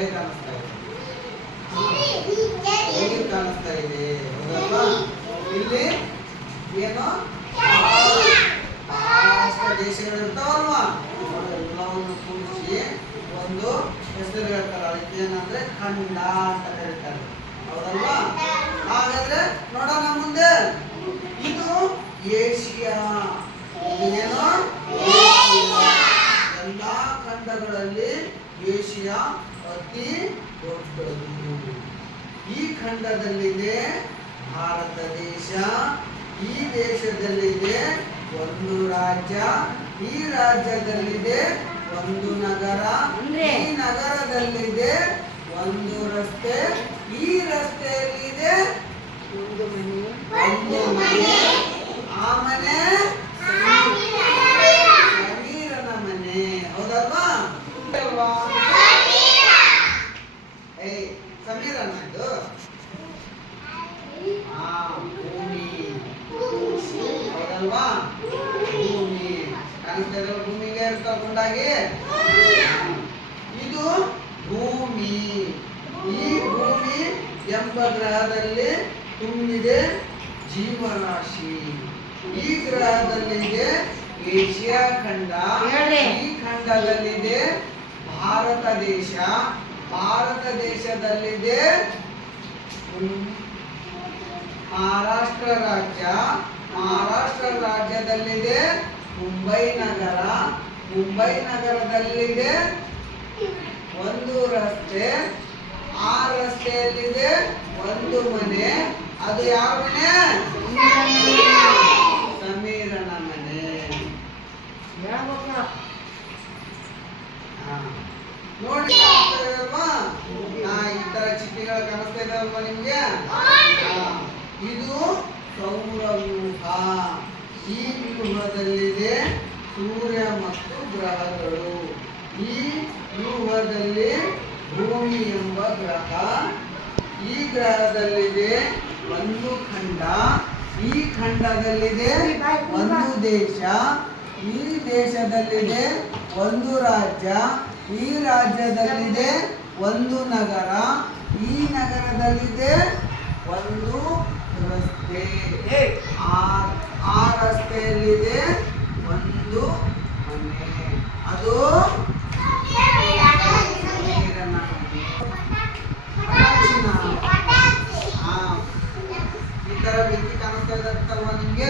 ಕೆರೆ ಕಾಣಿಸ್ತಾ ಇದೆ, ನೀರು ಕಾಣಿಸ್ತಾ ಇದೆ, ಹೌದಲ್ವಾ? ಇಲ್ಲಿ ಏನು ಬಹಳಷ್ಟು ದೇಶಗಳು ಇರ್ತಾವಲ್ವಾ, ಎಲ್ಲವನ್ನು ಕೂಡಿಸಿ ಒಂದು ಹೆಸರು ಹೇಳ್ತಾರೆ. ಅದಕ್ಕೆ ಏನಂದ್ರೆ ಖಂಡ ಅಂತ ಕರೀತಾರೆ, ಹೌದಲ್ವಾ? ಹಾಗಾದ್ರೆ ನೋಡೋಣ ಮುಂದೆ. ಇದು ಏಷ್ಯಾ. ಇದೇನು? ಎಲ್ಲಾ ಖಂಡಗಳಲ್ಲಿ ಏಷ್ಯಾ ಅತಿ ದೊಡ್ಡದು. ಈ ಖಂಡದಲ್ಲಿದೆ ಭಾರತ ದೇಶ. ಈ ದೇಶದಲ್ಲಿದೆ ಒಂದು ರಾಜ್ಯ. ಈ ರಾಜ್ಯದಲ್ಲಿದೆ ಒಂದು ನಗರ. ಈ ನಗರದಲ್ಲಿದೆ ಒಂದು ರಸ್ತೆ. ಈ ರಸ್ತೆಯಲ್ಲಿದೆ ಒಂದು ಮನೆ. ಆ ಮನೆ ಸಮೀರನ ಮನೆ, ಹೌದಲ್ವಾ? ಸಮೀರನ ಇದು ಭೂಮಿ, ಹೌದಲ್ವಾ? ಭೂಮಿ ಕಾಣಿಸ್ತಾ ಇದೆ, ಭೂಮಿಗೆ ತಗೊಂಡಾಗಿ ಇದು ಭೂಮಿ. ಈ ಭೂಮಿ ಎಂಬ ಗ್ರಹದಲ್ಲಿ ತುಂಬಿದೆ ಜೀವರಾಶಿ. ಈ ಗ್ರಹದಲ್ಲಿದೆ ಏಷ್ಯಾ ಖಂಡ. ಈ ಖಂಡದಲ್ಲಿದೆ ಭಾರತ ದೇಶ. ಭಾರತ ದೇಶದಲ್ಲಿದೆ ಮಹಾರಾಷ್ಟ್ರ ರಾಜ್ಯ. ಮಹಾರಾಷ್ಟ್ರ ರಾಜ್ಯದಲ್ಲಿದೆ ಮುಂಬೈ ನಗರ. ಮುಂಬೈ ನಗರದಲ್ಲಿದೆ ಒಂದು ರಸ್ತೆ. ಆ ರಸ್ತೆಯಲ್ಲಿದೆ ಒಂದು ಮನೆ. ಅದು ಯಾವ ಮನೆ? ಸಮೀರನ ಮನೆ. ನೋಡಿ, ಈ ತರ ಚಿಟ್ಟಿಗಳು ಕಾಣಿಸ್ತಾ ಇದಾವಲ್ವಾ ನಿಮ್ಗೆ? ಇದು ಸೌರವ್ಯೂಹ. ಈ ವ್ಯೂಹದಲ್ಲಿದೆ ಸೂರ್ಯ ಮತ್ತು ಗ್ರಹಗಳು. ಈ ವ್ಯೂಹದಲ್ಲಿ ಭೂಮಿ ಎಂಬ ಗ್ರಹ. ಈ ಗ್ರಹದಲ್ಲಿದೆ ಒಂದು ಖಂಡ. ಈ ಖಂಡದಲ್ಲಿದೆ ಒಂದು ದೇಶ. ಈ ದೇಶದಲ್ಲಿದೆ ಒಂದು ರಾಜ್ಯ. ಈ ರಾಜ್ಯದಲ್ಲಿದೆ ಒಂದು ನಗರ. ಈ ನಗರದಲ್ಲಿದೆ ಒಂದು ರಸ್ತೆ. ಆ ರಸ್ತೆಯಲ್ಲಿದೆ ಒಂದು ಮನೆ. ಅದು ಈ ತರ ವ್ಯಕ್ತಿ ಕಾಣಿಸ್ತಾ ಇರುತ್ತಲ್ವಾ ನಿಮ್ಗೆ?